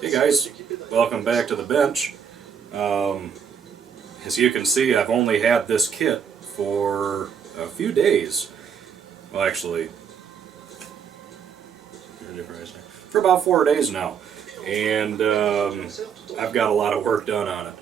Hey guys, welcome back to the bench. As you can see, I've only had this kit for a few days. Well, actually, for about 4 days now. And I've got a lot of work done on it.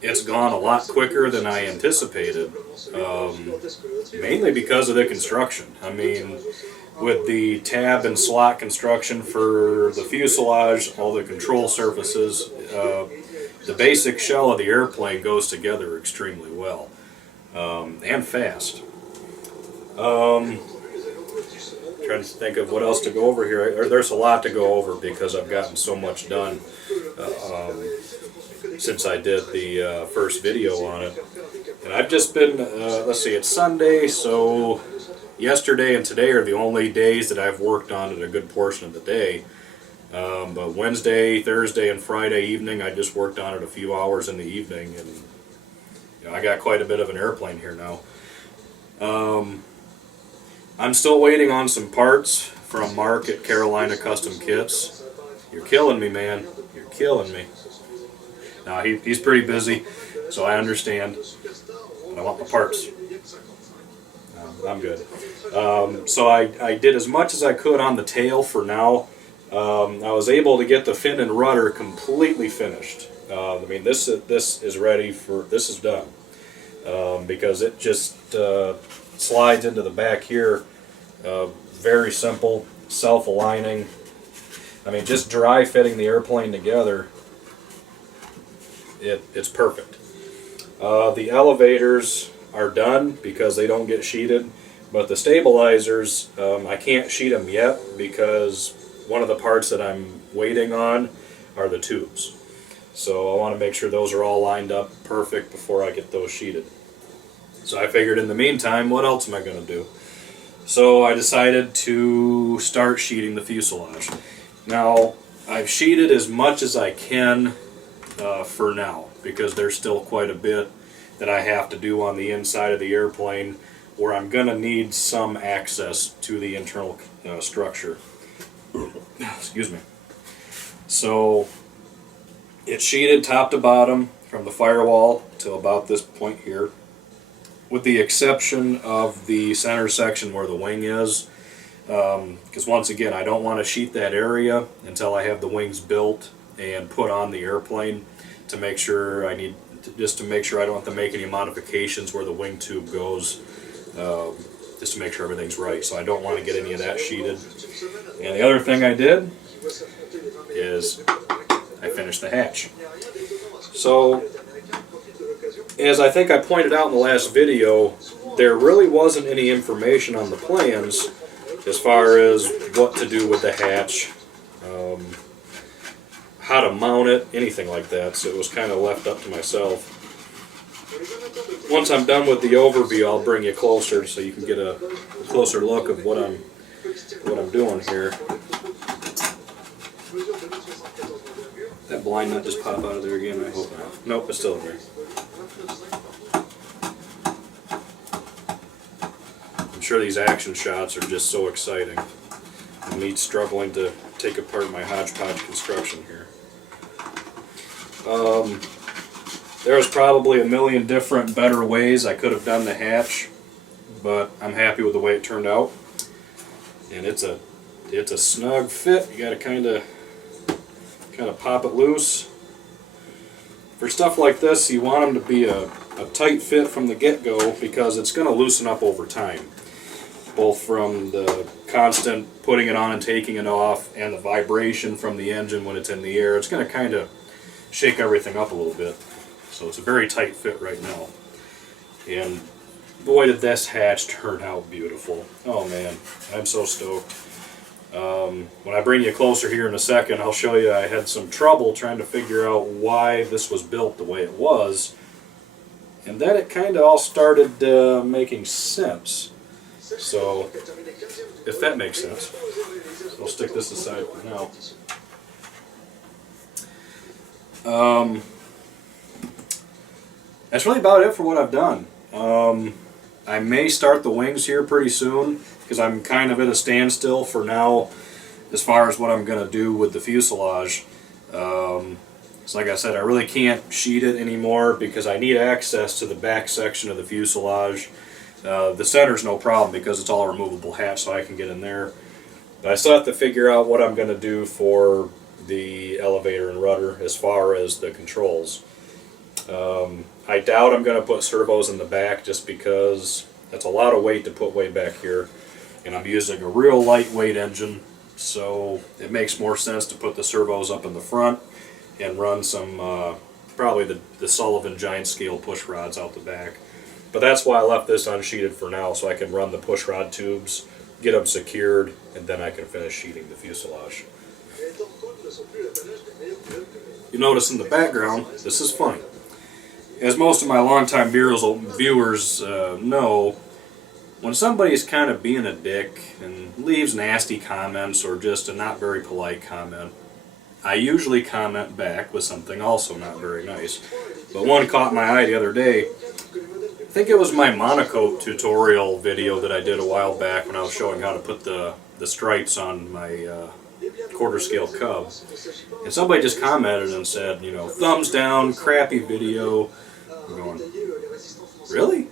It's gone a lot quicker than I anticipated, mainly because of the construction. I mean, with the tab and slot construction for the fuselage, all the control surfaces, the basic shell of the airplane goes together extremely well, and fast. Trying to think of what else to go over here. There's a lot to go over because I've gotten so much done since I did the first video on it. And I've just been, let's see, it's Sunday, so yesterday and today are the only days that I've worked on it a good portion of the day. But Wednesday, Thursday, and Friday evening, I just worked on it a few hours in the evening, and I got quite a bit of an airplane here now. I'm still waiting on some parts from Mark at Carolina Custom Kits. You're killing me, man. You're killing me. Now, he's pretty busy, so I understand. But I want the parts. I'm good. So I did as much as I could on the tail for now. I was able to get the fin and rudder completely finished. I mean, this is ready for, this is done. Because it just slides into the back here. Very simple, self-aligning. I mean, just dry fitting the airplane together, it's perfect. The elevators are done because they don't get sheeted, but the stabilizers, I can't sheet them yet because one of the parts that I'm waiting on are the tubes. So I want to make sure those are all lined up perfect before I get those sheeted. So I figured in the meantime, what else am I going to do? So I decided to start sheeting the fuselage. Now, I've sheeted as much as I can for now, because there's still quite a bit that I have to do on the inside of the airplane where I'm going to need some access to the internal structure. Excuse me. So it's sheeted top to bottom from the firewall to about this point here, with the exception of the center section where the wing is, because once again, I don't want to sheet that area until I have the wings built and put on the airplane, to make sure just to make sure I don't have to make any modifications where the wing tube goes, just to make sure everything's right. So I don't want to get any of that sheeted. And the other thing I did is I finished the hatch. So, as I think I pointed out in the last video, there really wasn't any information on the plans as far as what to do with the hatch, how to mount it, anything like that, so it was kind of left up to myself. Once I'm done with the overview, I'll bring you closer so you can get a closer look of what I'm doing here. That blind nut just pop out of there again? I hope not. Nope, it's still in there. I'm sure these action shots are just so exciting. Me struggling to take apart my hodgepodge construction here. There was probably a million different better ways I could have done the hatch, but I'm happy with the way it turned out. And it's a snug fit. You got to kind of pop it loose. For stuff like this, you want them to be a tight fit from the get-go, because it's going to loosen up over time, both from the constant putting it on and taking it off and the vibration from the engine when it's in the air. It's going to kind of shake everything up a little bit. So it's a very tight fit right now. And boy, did this hatch turn out beautiful. Oh man, I'm so stoked. When I bring you closer here in a second, I'll show you I had some trouble trying to figure out why this was built the way it was. And then it kind of all started making sense. So, if that makes sense. So I'll stick this aside for now. That's really about it for what I've done. I may start the wings here pretty soon, because I'm kind of at a standstill for now as far as what I'm going to do with the fuselage, so like I said, I really can't sheet it anymore because I need access to the back section of the fuselage. The center's no problem because it's all a removable hatch, so I can get in there. But I still have to figure out what I'm going to do for the elevator and rudder as far as the controls. I doubt I'm going to put servos in the back just because that's a lot of weight to put way back here. And I'm using a real lightweight engine, so it makes more sense to put the servos up in the front and run some, probably the Sullivan giant scale push rods out the back. But that's why I left this unsheeted for now, so I can run the push rod tubes, get them secured, and then I can finish sheeting the fuselage. You notice in the background, this is funny. As most of my longtime viewers know, when somebody's kind of being a dick and leaves nasty comments or just a not very polite comment, I usually comment back with something also not very nice. But one caught my eye the other day. I think it was my monocoat tutorial video that I did a while back when I was showing how to put the stripes on my quarter scale Cub. And somebody just commented and said, you know, thumbs down, crappy video. I'm going, really?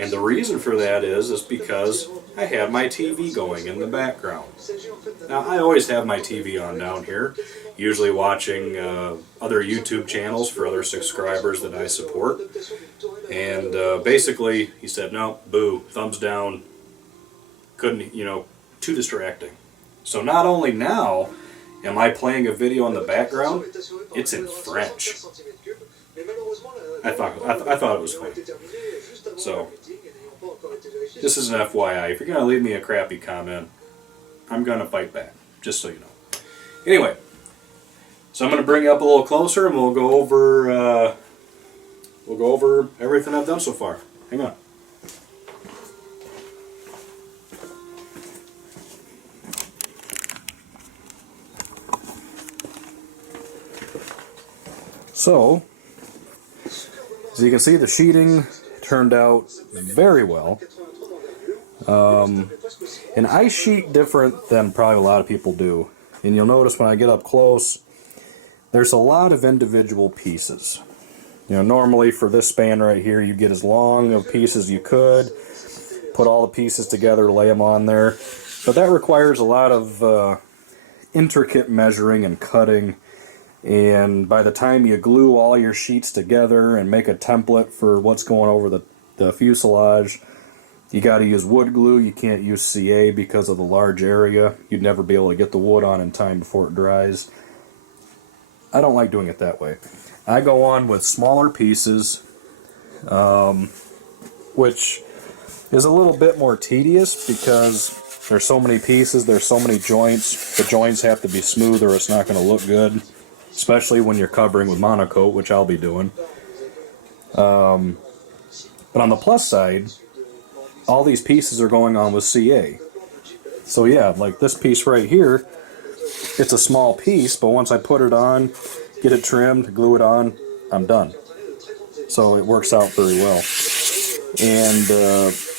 And the reason for that is because I had my TV going in the background. Now, I always have my TV on down here, usually watching other YouTube channels for other subscribers that I support. And basically, he said, no, boo, thumbs down, couldn't, you know, too distracting. So not only now am I playing a video in the background, it's in French. I thought it was funny. So, this is an FYI. If you're going to leave me a crappy comment, I'm going to fight back, just so you know. Anyway, so I'm going to bring you up a little closer and we'll go over everything I've done so far. Hang on. So, as you can see, the sheeting turned out very well. And I sheet different than probably a lot of people do. And you'll notice when I get up close, there's a lot of individual pieces. You know, normally for this span right here, you get as long of pieces as you could, put all the pieces together, lay them on there. But that requires a lot of intricate measuring and cutting. And by the time you glue all your sheets together and make a template for what's going over the fuselage, you got to use wood glue. You can't use CA because of the large area. You'd never be able to get the wood on in time before it dries. I don't like doing it that way. I go on with smaller pieces, which is a little bit more tedious because there's so many pieces, there's so many joints. The joints have to be smooth or it's not going to look good, especially when you're covering with monocoat, which I'll be doing. But on the plus side, all these pieces are going on with CA. So yeah, like this piece right here, it's a small piece, but once I put it on, get it trimmed, glue it on, I'm done. So it works out very well. And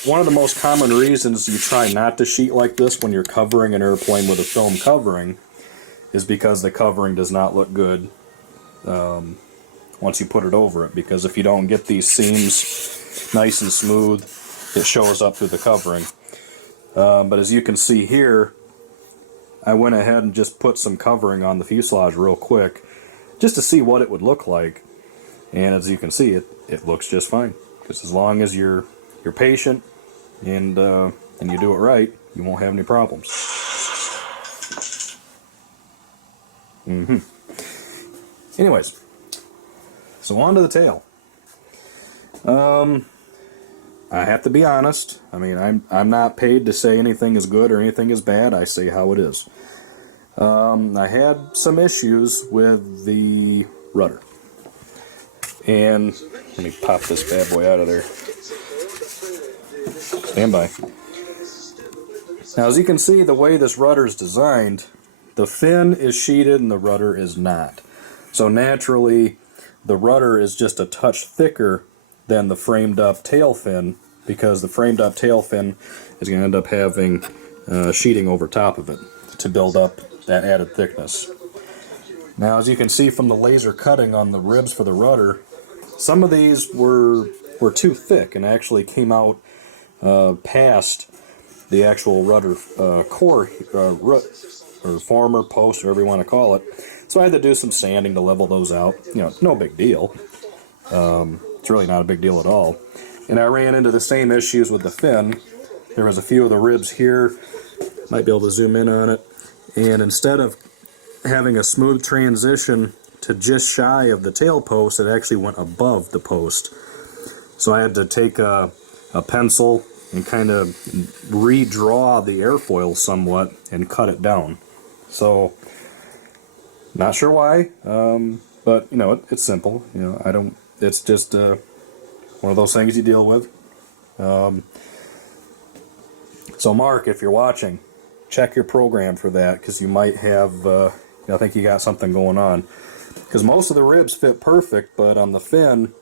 one of the most common reasons you try not to sheet like this when you're covering an airplane with a film covering is because the covering does not look good once you put it over it. Because if you don't get these seams nice and smooth, it shows up through the covering. But as you can see here, I went ahead and just put some covering on the fuselage real quick just to see what it would look like. And as you can see, it looks just fine. Because as long as you're patient and you do it right, you won't have any problems. Anyways, so on to the tail. I have to be honest. I mean, I'm not paid to say anything is good or anything is bad. I say how it is. I had some issues with the rudder. And let me pop this bad boy out of there. Stand by. Now, as you can see, the way this rudder is designed, the fin is sheeted and the rudder is not. So naturally, the rudder is just a touch thicker than the framed up tail fin, because the framed up tail fin is going to end up having sheeting over top of it. to build up that added thickness. Now, as you can see from the laser cutting on the ribs for the rudder, some of these were too thick and actually came out past the actual rudder core, or former post, whatever you want to call it. So I had to do some sanding to level those out. You know, no big deal. It's really not a big deal at all. And I ran into the same issues with the fin. There was a few of the ribs here. Might be able to zoom in on it. And instead of having a smooth transition to just shy of the tail post, it actually went above the post. So I had to take a pencil and kind of redraw the airfoil somewhat and cut it down. So, not sure why, but you know, it's simple. You know, it's just one of those things you deal with. So Mark, if you're watching, check your program for that, because you might have, I think you got something going on. Because most of the ribs fit perfect, but on the fin,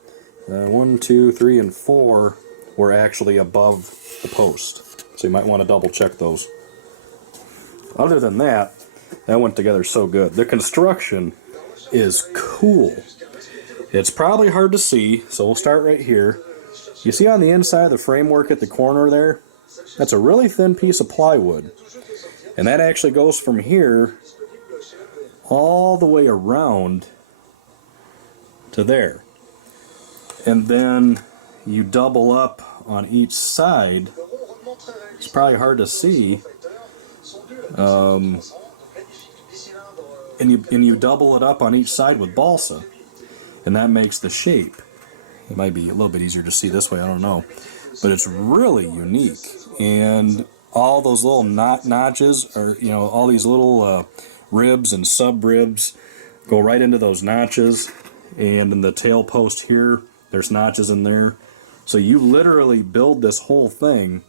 1, 2, 3, and 4 were actually above the post. So you might want to double check those. Other than that, that went together so good. The construction is cool. It's probably hard to see, so we'll start right here. You see on the inside of the framework at the corner there? That's a really thin piece of plywood. And that actually goes from here all the way around to there. And then you double up on each side. It's probably hard to see. And you double it up on each side with balsa. And that makes the shape. It might be a little bit easier to see this way, I don't know. But it's really unique. And all those little notches, or you know, all these little ribs and sub ribs go right into those notches. And in the tail post here, there's notches in there. So you literally build this whole thing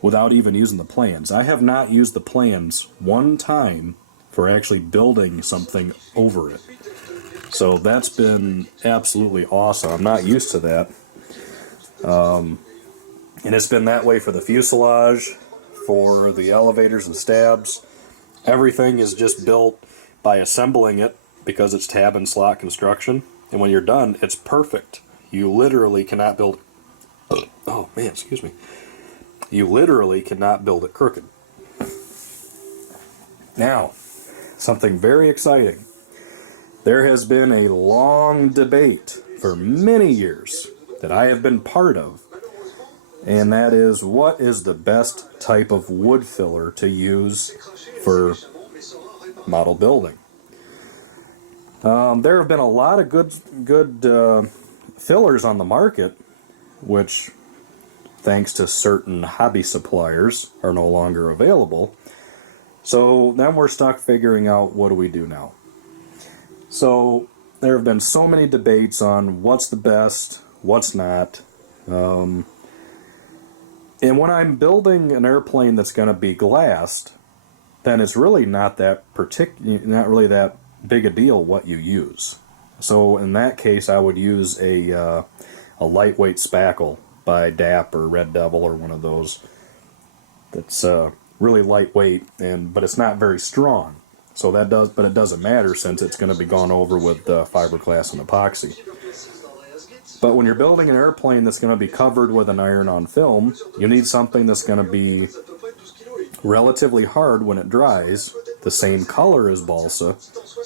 without even using the plans. I have not used the plans one time for actually building something over it. So that's been absolutely awesome. I'm not used to that. And it's been that way for the fuselage, for the elevators and stabs. Everything is just built by assembling it because it's tab and slot construction. And when you're done, it's perfect. You literally cannot build... Oh, man, excuse me. You literally cannot build it crooked. Now, something very exciting. There has been a long debate for many years that I have been part of, and that is, what is the best type of wood filler to use for model building? There have been a lot of good fillers on the market, which, thanks to certain hobby suppliers, are no longer available. So then we're stuck figuring out, what do we do now? So there have been so many debates on what's the best, what's not. And when I'm building an airplane that's going to be glassed, then it's really not really that big a deal what you use. So in that case, I would use a lightweight spackle by DAP or Red Devil or one of those. That's really lightweight, but it's not very strong. So but it doesn't matter, since it's going to be gone over with fiberglass and epoxy. But when you're building an airplane that's going to be covered with an iron-on film, you need something that's going to be relatively hard when it dries, the same color as balsa,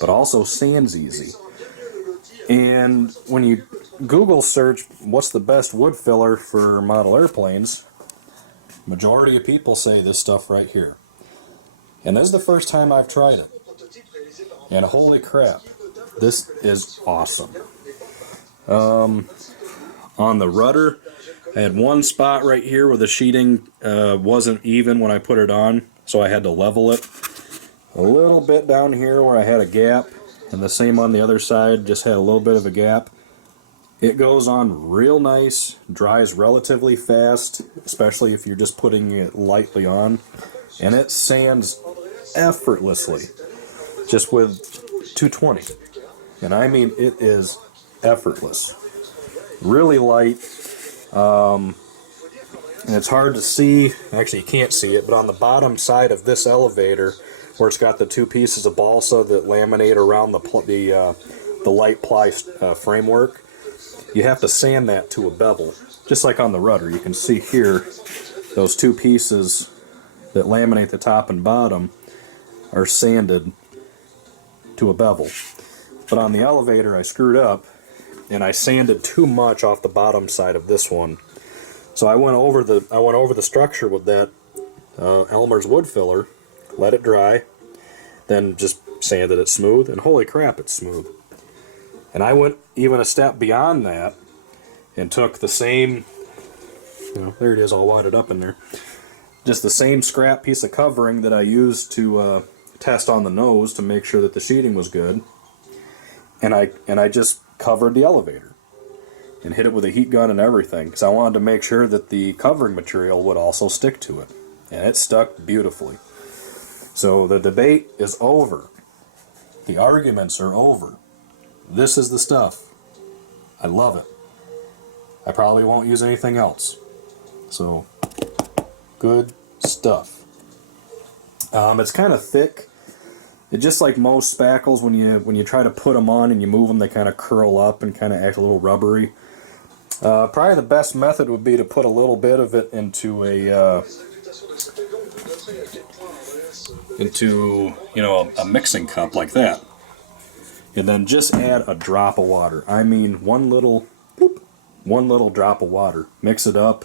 but also sands easy. And when you Google search what's the best wood filler for model airplanes, majority of people say this stuff right here. And this is the first time I've tried it. And holy crap, this is awesome. On the rudder, I had one spot right here where the sheeting wasn't even when I put it on, so I had to level it. A little bit down here where I had a gap, and the same on the other side, just had a little bit of a gap. It goes on real nice, dries relatively fast, especially if you're just putting it lightly on, and it sands effortlessly, just with 220. And I mean, it is effortless. Really light, and it's hard to see. Actually, you can't see it, but on the bottom side of this elevator, where it's got the two pieces of balsa that laminate around the light ply framework. You have to sand that to a bevel, just like on the rudder. You can see here those two pieces that laminate the top and bottom are sanded to a bevel. But on the elevator I screwed up and I sanded too much off the bottom side of this one. So I went over the structure with that Elmer's wood filler, let it dry, then just sanded it smooth, and holy crap, it's smooth. And I went even a step beyond that and took the same, there it is all wadded up in there, just the same scrap piece of covering that I used to test on the nose to make sure that the sheeting was good, and I just covered the elevator and hit it with a heat gun and everything, because I wanted to make sure that the covering material would also stick to it, and it stuck beautifully. So the debate is over. The arguments are over. This is the stuff. I love it. I probably won't use anything else. So, good stuff. It's kind of thick. It's just like most spackles, when you try to put them on and you move them, they kind of curl up and kind of act a little rubbery. Probably the best method would be to put a little bit of it into a a mixing cup like that, and then just add a drop of water. I mean, one little drop of water. Mix it up,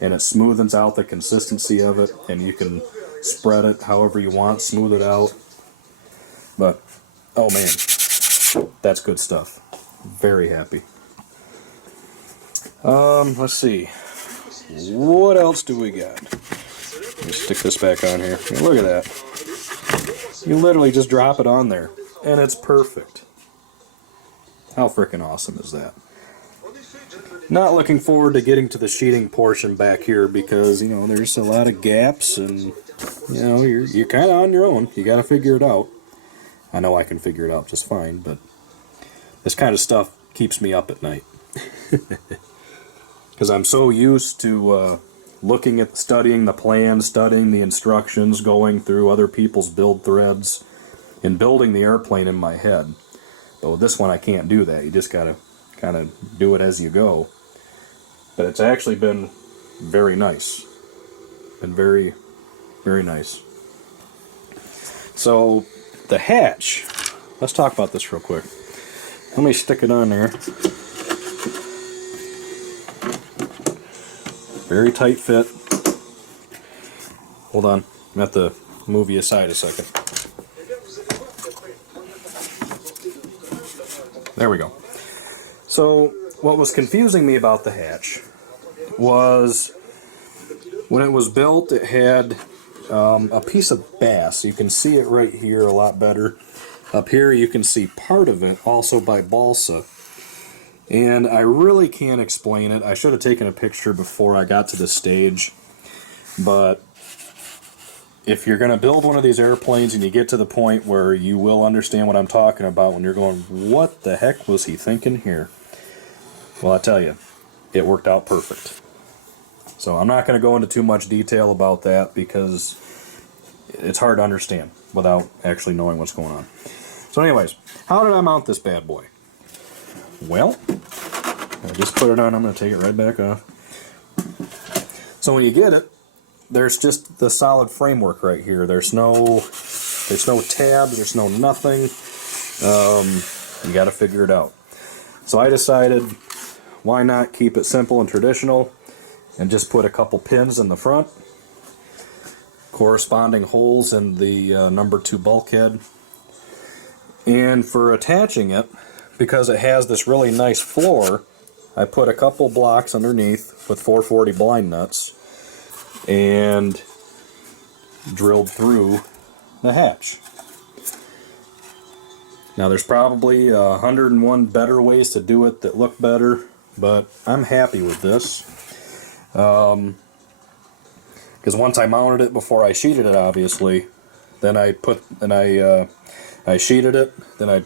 and it smoothens out the consistency of it, and you can spread it however you want, smooth it out. But, oh man, that's good stuff. Very happy. Let's see. What else do we got? Let me stick this back on here. Look at that. You literally just drop it on there, and it's perfect. How freaking awesome is that? Not looking forward to getting to the sheeting portion back here, because, there's a lot of gaps, and, you're kind of on your own. You got to figure it out. I know I can figure it out just fine, but this kind of stuff keeps me up at night. Because I'm so used to studying the plans, studying the instructions, going through other people's build threads, and building the airplane in my head. But with this one, I can't do that. You just got to kind of do it as you go. But it's actually been very nice. Been very, very nice. So, the hatch. Let's talk about this real quick. Let me stick it on there. Very tight fit. Hold on. I'm going to have to move you aside a second. There we go. So, what was confusing me about the hatch was when it was built, it had a piece of bass. You can see it right here a lot better. Up here you can see part of it also by balsa. And I really can't explain it. I should have taken a picture before I got to this stage. But if you're going to build one of these airplanes and you get to the point where you will understand what I'm talking about when you're going, what the heck was he thinking here? Well, I tell you, it worked out perfect. So I'm not going to go into too much detail about that, because it's hard to understand without actually knowing what's going on. So anyways, how did I mount this bad boy? Well, I just put it on. I'm going to take it right back off. So when you get it, there's just the solid framework right here. There's no tabs. There's no nothing. You got to figure it out. So I decided, why not keep it simple and traditional, and just put a couple pins in the front, corresponding holes in the number 2 bulkhead. And for attaching it, because it has this really nice floor, I put a couple blocks underneath with 440 blind nuts and drilled through the hatch. Now there's probably 101 better ways to do it that look better, but I'm happy with this. Because once I mounted it before I sheeted it, obviously, then I sheeted it, then I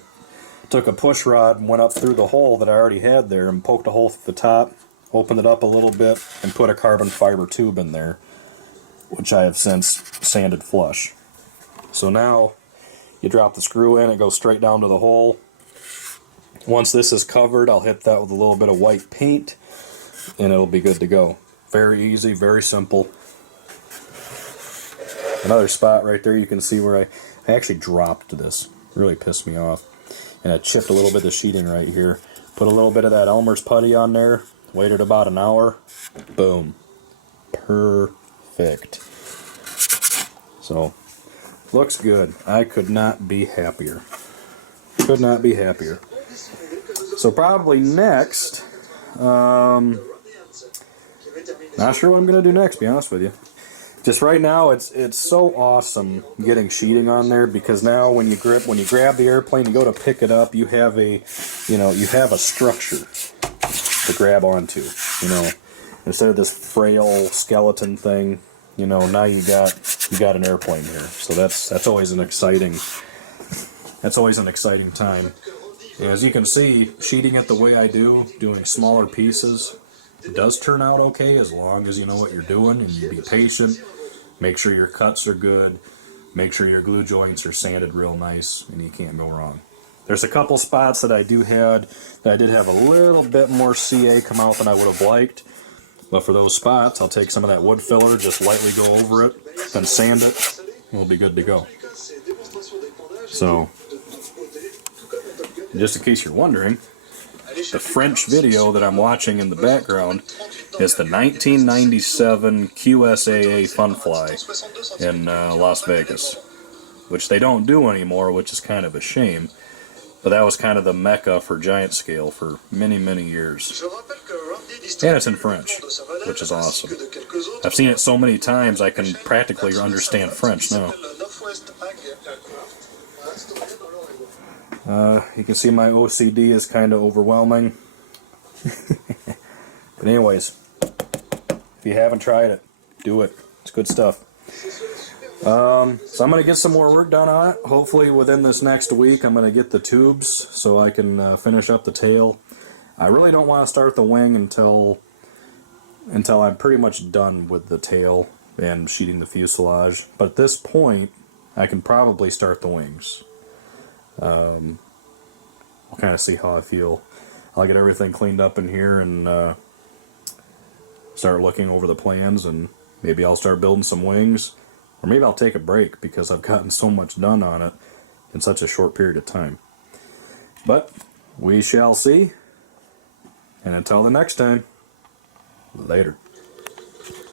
took a push rod and went up through the hole that I already had there and poked a hole through the top, opened it up a little bit, and put a carbon fiber tube in there, which I have since sanded flush. So now you drop the screw in, it goes straight down to the hole. Once this is covered, I'll hit that with a little bit of white paint, and it'll be good to go. Very easy, very simple. Another spot right there, you can see where I actually dropped this. Really pissed me off. And I chipped a little bit of sheeting right here. Put a little bit of that Elmer's putty on there. Waited about an hour. Boom. Perfect. So, looks good. I could not be happier. Could not be happier. So probably next, not sure what I'm going to do next, to be honest with you. Just right now, it's so awesome getting sheeting on there, because now when you grab the airplane, you go to pick it up, you have a structure to grab onto. Instead of this frail skeleton thing, now you got an airplane here. So that's always an exciting time. As you can see, sheeting it the way I do, doing smaller pieces, it does turn out okay as long as you know what you're doing and you be patient. Make sure your cuts are good. Make sure your glue joints are sanded real nice, and you can't go wrong. There's a couple spots that I did have a little bit more CA come out than I would have liked. But for those spots, I'll take some of that wood filler, just lightly go over it, then sand it, and we'll be good to go. So, just in case you're wondering, the French video that I'm watching in the background is the 1997 QSAA Fun Fly in Las Vegas, which they don't do anymore, which is kind of a shame. But that was kind of the mecca for giant scale for many, many years. And it's in French, which is awesome. I've seen it so many times I can practically understand French now. You can see my OCD is kind of overwhelming. But anyways, if you haven't tried it, do it. It's good stuff. So I'm going to get some more work done on it. Hopefully within this next week I'm going to get the tubes so I can finish up the tail. I really don't want to start the wing until I'm pretty much done with the tail and sheeting the fuselage. But at this point, I can probably start the wings. We'll kind of see how I feel. I'll get everything cleaned up in here and start looking over the plans, and maybe I'll start building some wings, or maybe I'll take a break because I've gotten so much done on it in such a short period of time. But we shall see, and until the next time, later.